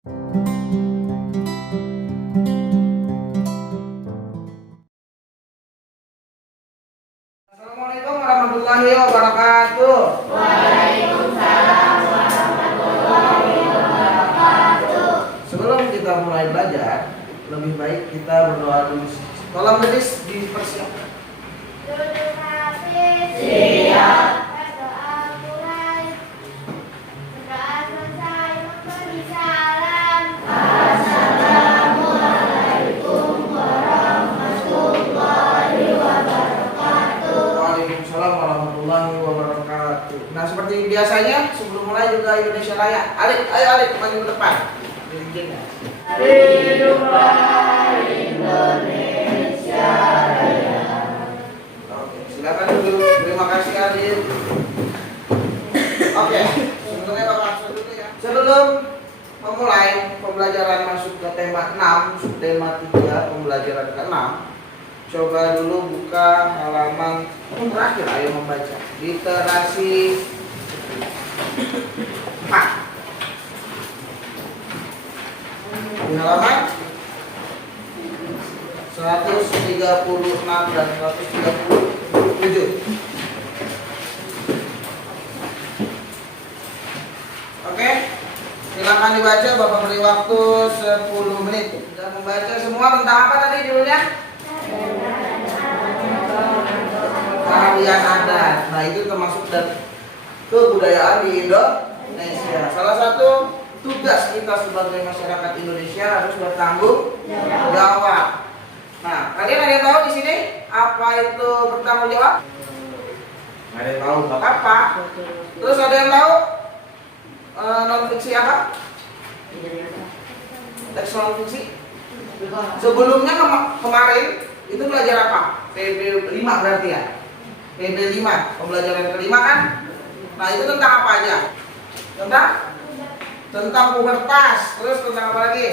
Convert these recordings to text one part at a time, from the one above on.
Assalamualaikum warahmatullahi wabarakatuh. Waalaikumsalam warahmatullahi wabarakatuh. Sebelum kita mulai belajar, lebih baik kita berdoa dulu. Tolong gadis dipersiapkan. Duduk hafiz. Siap. Berdoa mulai. Berdoa selesai memberi salam. Assalamualaikum warahmatullahi wabarakatuh. Waalaikumsalam warahmatullahi wabarakatuh. Nah, seperti biasanya sebelum mulai juga Indonesia Raya. Ayo Alif maju ke depan. Dirijennya. Hiduplah Indonesia Raya. Oke, silakan dulu. Terima kasih Adit. Oke, sebelumnya Bapak langsung dulu ya. Sebelum memulai pembelajaran masuk ke tema 6, subtema 3, pembelajaran ke-6, coba dulu buka halaman terakhir, ayo membaca. Literasi 4. Di halaman 136 dan 137. Oke, silakan dibaca. Bapak beri waktu 10 menit. Sudah membaca semua tentang apa tadi judulnya? Tarian adat. Nah, itu termasuk dari kebudayaan di Indonesia. Salah satu tugas kita sebagai masyarakat Indonesia harus bertanggung jawab. Nah, kalian ada yang tahu di sini apa itu bertanggung jawab? Ada yang tahu nggak apa? Terus ada yang tahu non fiksi apa? Teks non fiksi. Sebelumnya kemarin itu belajar apa? PB 5 berarti ya. PB 5 pembelajaran kelima kan? Nah, itu tentang apa aja? Tentang pubertas. Terus tentang apa lagi?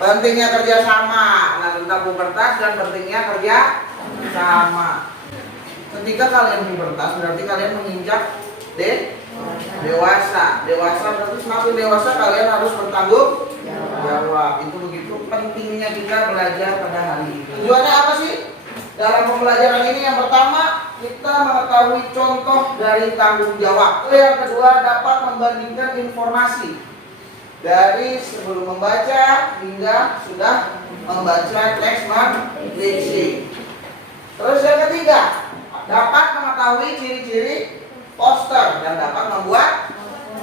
Pentingnya kerjasama. Nah, tentang pubertas dan pentingnya kerjasama. Ketika kalian pubertas berarti kalian menginjak dewasa. Dewasa berarti semakin dewasa kalian harus bertanggung jawab. Itu begitu pentingnya kita belajar pada hari ini. Tujuannya apa sih? Dalam pembelajaran ini yang pertama kita mengetahui contoh dari tanggung jawab. Yang kedua dapat membandingkan informasi dari sebelum membaca hingga sudah membaca teks non fiksi. Terus yang ketiga dapat mengetahui ciri-ciri poster dan dapat membuat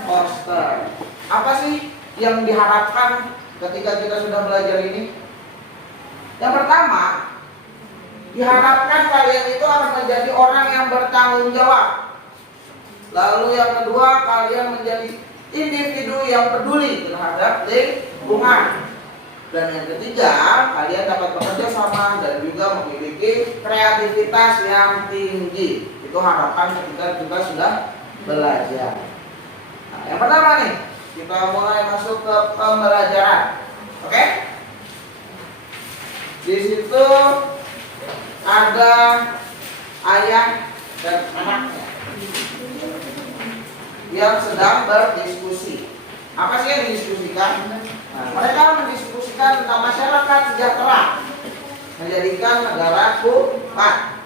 poster. Apa sih yang diharapkan ketika kita sudah belajar ini? Yang pertama, diharapkan kalian itu akan menjadi orang yang bertanggung jawab. Lalu yang kedua, kalian menjadi individu yang peduli terhadap lingkungan. Dan yang ketiga, kalian dapat bekerja sama dan juga memiliki kreativitas yang tinggi. Itu harapan ketika kita sudah belajar. Nah, yang pertama nih, kita mulai masuk ke pembelajaran. Oke? Di situ ada ayah dan anaknya yang sedang berdiskusi. Apa sih yang didiskusikan? Nah, mereka mendiskusikan tentang masyarakat sejahtera, menjadikan negara kuat.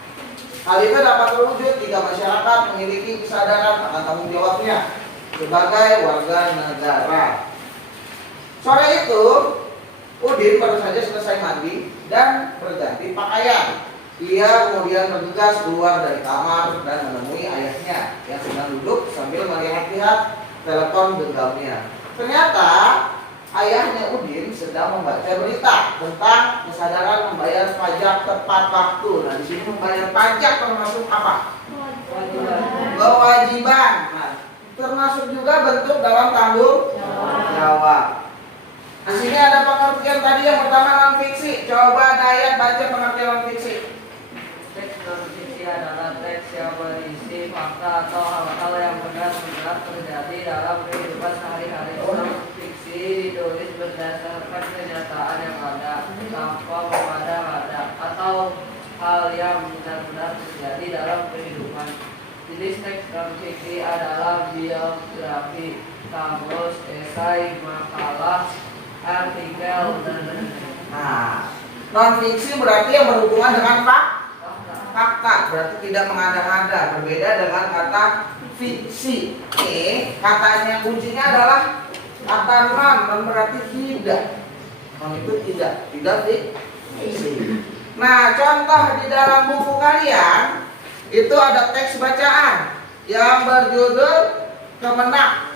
Hal itu dapat terwujud jika masyarakat memiliki kesadaran akan tanggung jawabnya sebagai warga negara. Sore itu, Udin baru saja selesai mandi dan berganti pakaian. Ia kemudian bergegas keluar dari kamar dan menemui ayahnya yang sedang duduk sambil melihat-lihat telepon genggamnya. Ternyata ayahnya Udin sedang membaca berita tentang kesadaran membayar pajak tepat waktu. Nah, di sini membayar pajak termasuk apa? Kewajiban. Nah, termasuk juga bentuk dalam tanggung jawab. Di sini ada pengertian tadi yang pertama non fiksi. Coba Dayat baca pengertian non fiksi. Teks non fiksi adalah teks yang berisi fakta atau hal-hal yang benar-benar terjadi dalam kehidupan sehari-hari. Non fiksi ditulis berdasarkan kenyataan yang ada tanpa mengada-ngada atau hal yang benar-benar terjadi dalam kehidupan. Jenis teks non fiksi adalah biografi, kamus, menulis esai, makalah, artikel, dan lain-lain. Nah, non fiksi berarti yang berhubungan dengan fakta, berarti tidak mengada-ngada, berbeda dengan kata fiksi. Katanya kuncinya adalah kata non berarti tidak. Non itu tidak fiksi. Nah, contoh di dalam buku kalian itu ada teks bacaan yang berjudul Kemenang.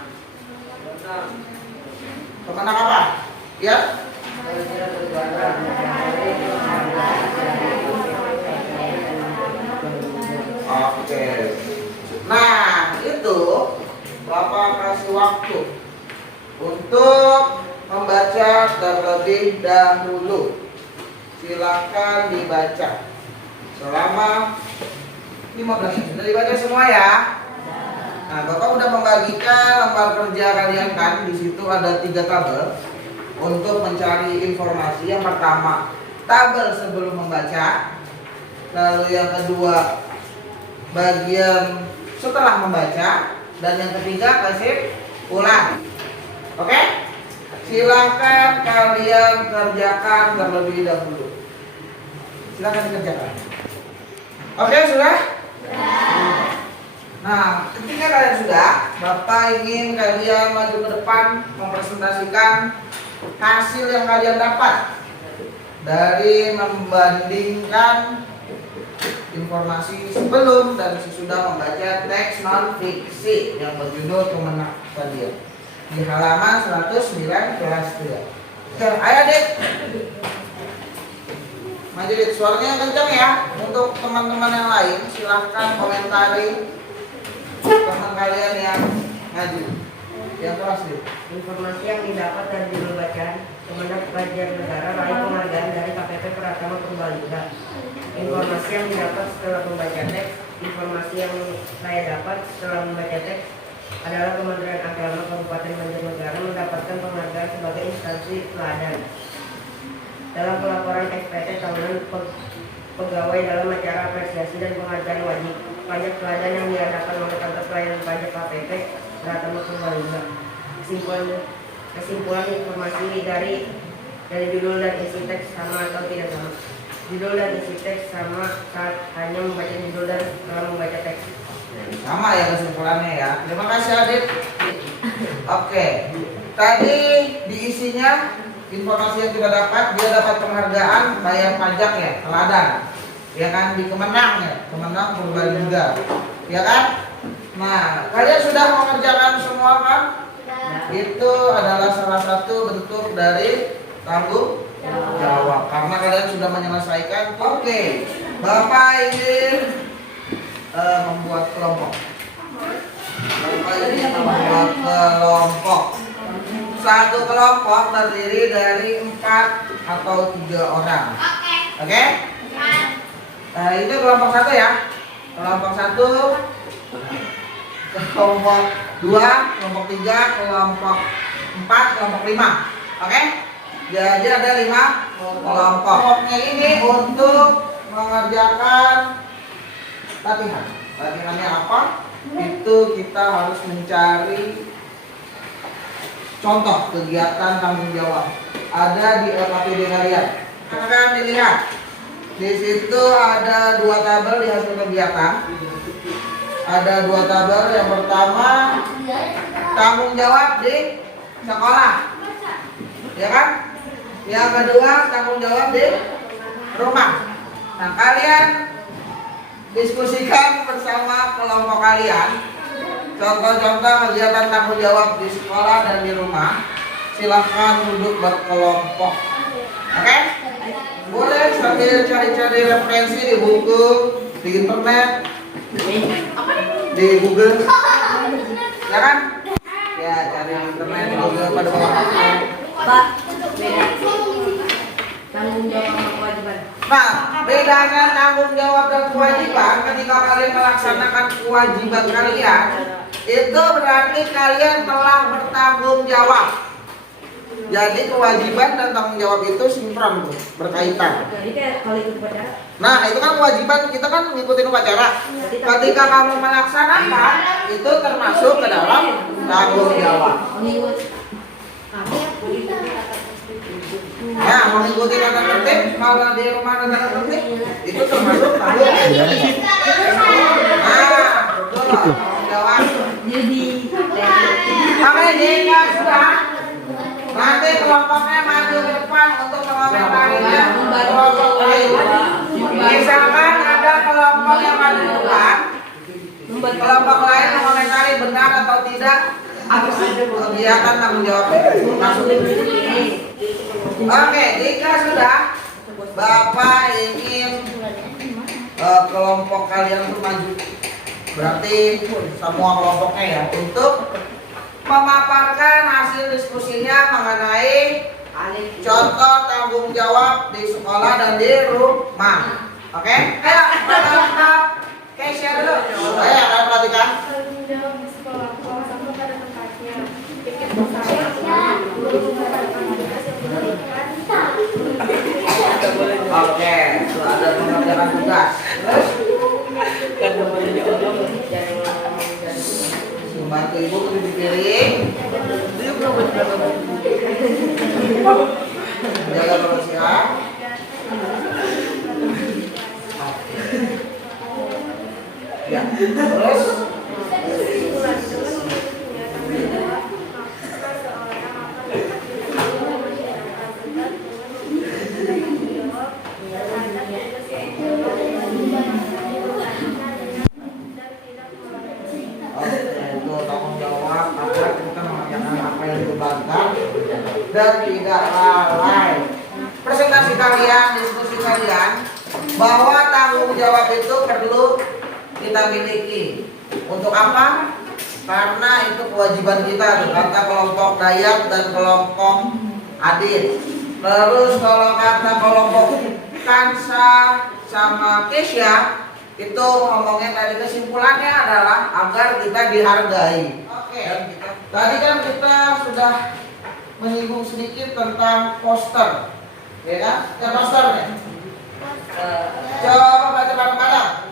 Kemenang apa? Ya? Oke. Nah, itu Bapak kasih waktu untuk membaca terlebih dahulu. Silakan dibaca selama 15 menit. Sudah dibaca semua ya? Nah, Bapak udah membagikan lembar kerja kalian kan? Di situ ada 3 tabel untuk mencari informasi. Yang pertama, tabel sebelum membaca. Lalu yang kedua, bagian setelah membaca. Dan yang ketiga, kesimpulan. Oke? Silahkan kalian kerjakan terlebih dahulu. Silahkan dikerjakan. Oke, sudah? Nah, ketika kalian sudah, Bapak ingin kalian maju ke depan mempresentasikan hasil yang kalian dapat dari membandingkan informasi sebelum dan sesudah membaca teks non fiksi yang berjudul Kemenang tadi ya, di halaman 109 kelas 3. Oke, ayo Dik. Maju Dik, suaranya kencang ya. Untuk teman-teman yang lain silahkan komentari teman kalian yang maju. Yang kelas Dik. Informasi yang didapat dari judul bacaan Kemenang Pelajar Negara raih penghargaan dari KPP Pratama Purbalingga. Informasi yang didapat setelah membaca teks. Informasi yang saya dapat setelah membaca teks adalah Kementerian Agama Kabupaten Banjarnegara mendapatkan penghargaan sebagai instansi teladan dalam pelaporan SPT tahunan pegawai dalam acara apresiasi dan penghargaan wajib pajak teladan yang diadakan oleh kantor pelayanan pajak KPP Pratama Purbalingga. Kesimpulan informasi dari judul dan isi teks sama atau tidak sama. Judul dan isi teks sama saat hanya membaca judul dan setelah membaca teks. Sama ya kesimpulannya ya. Terima kasih Adit. Oke. Tadi diisinya informasi yang kita dapat, dia dapat penghargaan bayar pajak ya, teladan. Ya kan, di Kemenang ya, Kemenang Purbalingga. Ya kan? Nah, kalian sudah mengerjakan semua kan? Itu adalah salah satu bentuk dari tanggung jawab karena kalian sudah menyelesaikan. Oke, Bapak ingin membuat kelompok. Bapak ingin membuat kelompok. Satu kelompok terdiri dari 4 atau 3 orang. Oke? Nah, itu kelompok 1 ya. Kelompok 1, kelompok 2, kelompok 3, kelompok 4, kelompok 5. Oke? Jadi ada 5 kelompok. Kelompoknya ini untuk mengerjakan latihan. Latihannya apa? Itu kita harus mencari contoh kegiatan tanggung jawab. Ada di LKPD kalian. Akan dilihat. Di situ ada 2 tabel di hasil kegiatan. Ada 2 tabel. Yang pertama tanggung jawab di sekolah, ya kan? Yang kedua tanggung jawab di rumah. Nah, kalian diskusikan bersama kelompok kalian contoh-contoh kegiatan tanggung jawab di sekolah dan di rumah. Silahkan duduk berkelompok. Oke? Boleh sambil cari-cari referensi di buku, di internet, di Google, ya kan? Ya, cari di internet, di Google pada waktu. Pak, beda tanggung jawab sama kewajiban. Nah, bedanya tanggung jawab dan kewajiban, ketika kalian melaksanakan kewajiban kalian, itu berarti kalian telah bertanggung jawab. Jadi kewajiban dan tanggung jawab itu sinkron tuh, berkaitan. Jadi kayak kalau ikut upacara. Nah, itu kan kewajiban kita kan ngikutin upacara. Ketika kamu melaksanakan, itu termasuk ke dalam tanggung jawab. Ya, mengikuti tata tertib, kalau di rumah ada tata tertib, itu termasuk tanggung jawab. Nah, betul, tanggung jawab. Jadi Oke, jika sudah, nanti kelompoknya maju ke depan untuk mengomentarinya kelompok lain. Misalkan ada kelompok yang maju ke depan, kelompok lain mengomentari benar atau tidak kegiatan tanggung jawab itu. Masuk. Oke, jika sudah, Bapak ingin kelompok kalian itu maju, berarti semua kelompoknya ya, untuk memaparkan hasil diskusinya mengenai contoh tanggung jawab di sekolah dan di rumah. Oke? Ayo, Keisha dulu. Ayo, kalian perhatikan. Tanggung jawab di sekolah, buang sampah pada tempatnya. Pikir bersama, berhubung pada komunitas yang diberikan. Oke, itu ada pengerjaan tugas. Terus membantu ibu cuci piring, jaga kebersihan. Ya, terus itu tanggung jawab agar kita mengerjakan apa yang dibebankan dan tidak lalai. Presentasi kalian, diskusi kalian, bahwa tanggung jawab itu perlu kita miliki. Untuk apa? Karena itu kewajiban kita, kata kelompok Dayak dan kelompok Adit. Terus kalau kata kelompok Kansa sama Keisha, itu ngomongnya tadi kesimpulannya adalah agar kita dihargai. Oke. Tadi kan kita sudah menyinggung sedikit tentang poster, ya kan? Ya posternya. Coba baca bareng-bareng.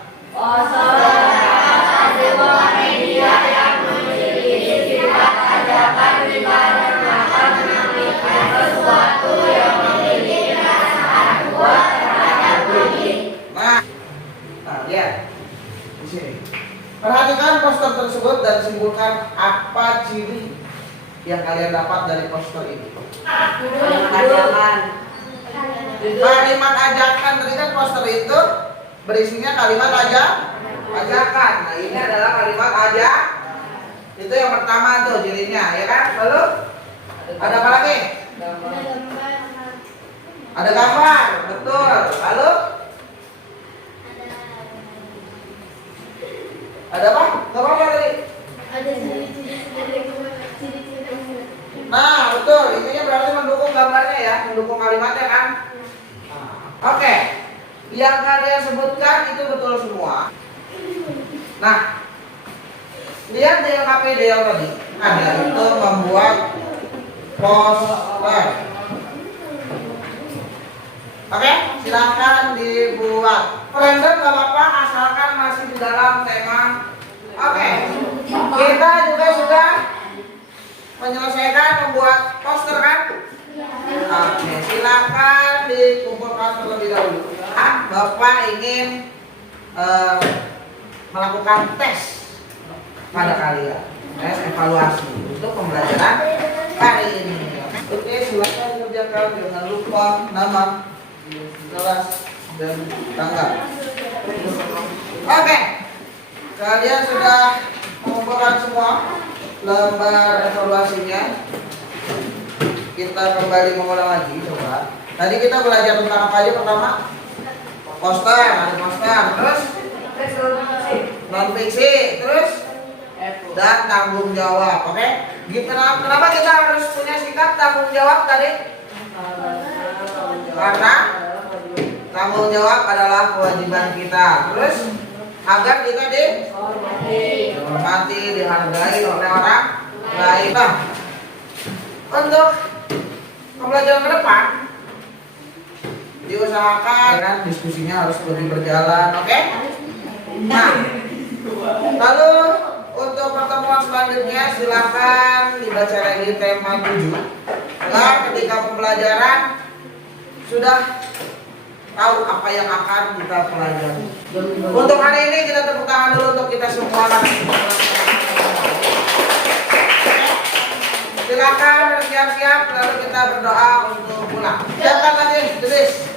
Sebuah media yang memiliki sifat ajakan dikarenakan menampilkan sesuatu yang memiliki perasaan kuat terhadap diri. Nah, lihat di sini. Perhatikan poster tersebut dan simpulkan apa ciri yang kalian dapat dari poster ini. Kalimat ajakan, tadi kan poster itu berisinya kalimat ajakan. Nah, ini adalah kalimat ajak. Itu yang pertama tuh cirinya, ya kan? Lalu ada apa lagi? Ada gambar, betul. Lalu ada apa? Gambar apa tadi? Ada ciri-ciri. Nah, betul. Intinya berarti mendukung gambarnya ya, mendukung kalimatnya kan? Oke. Yang kalian sebutkan itu betul semua. Nah, lihat di LKPD yang tadi. Ada itu membuat poster. Oke, silakan dibuat. Random gak apa-apa, asalkan masih di dalam tema. Oke, kita juga sudah menyelesaikan membuat poster kan? Oke, silakan dikumpulkan terlebih dahulu. Bapak ingin melakukan tes pada kalian, tes evaluasi untuk pembelajaran hari ini. Oke, silakan kerjakan, jangan lupa nama, kelas, dan tanggal. Oke, kalian sudah mengumpulkan semua lembar evaluasinya. Kita kembali mengulang lagi, coba. Tadi kita belajar tentang apa aja pertama? Poster, ada poster, terus non fiksi, terus dan tanggung jawab. Oke? Kenapa kita harus punya sikap tanggung jawab tadi? Karena tanggung jawab adalah kewajiban kita. Terus agar kita dihormati, dihargai oleh orang lain. Nah, untuk pembelajaran ke depan diusahakan kan diskusinya harus lebih berjalan, oke? Nah, lalu untuk pertemuan selanjutnya silakan dibaca lagi tema 7. Nah, ketika pembelajaran sudah tahu apa yang akan kita pelajari. Untuk hari ini kita tepuk tangan dulu untuk kita semua. Silakan bersiap-siap lalu kita berdoa untuk pulang. Siapkan lagi, tulis.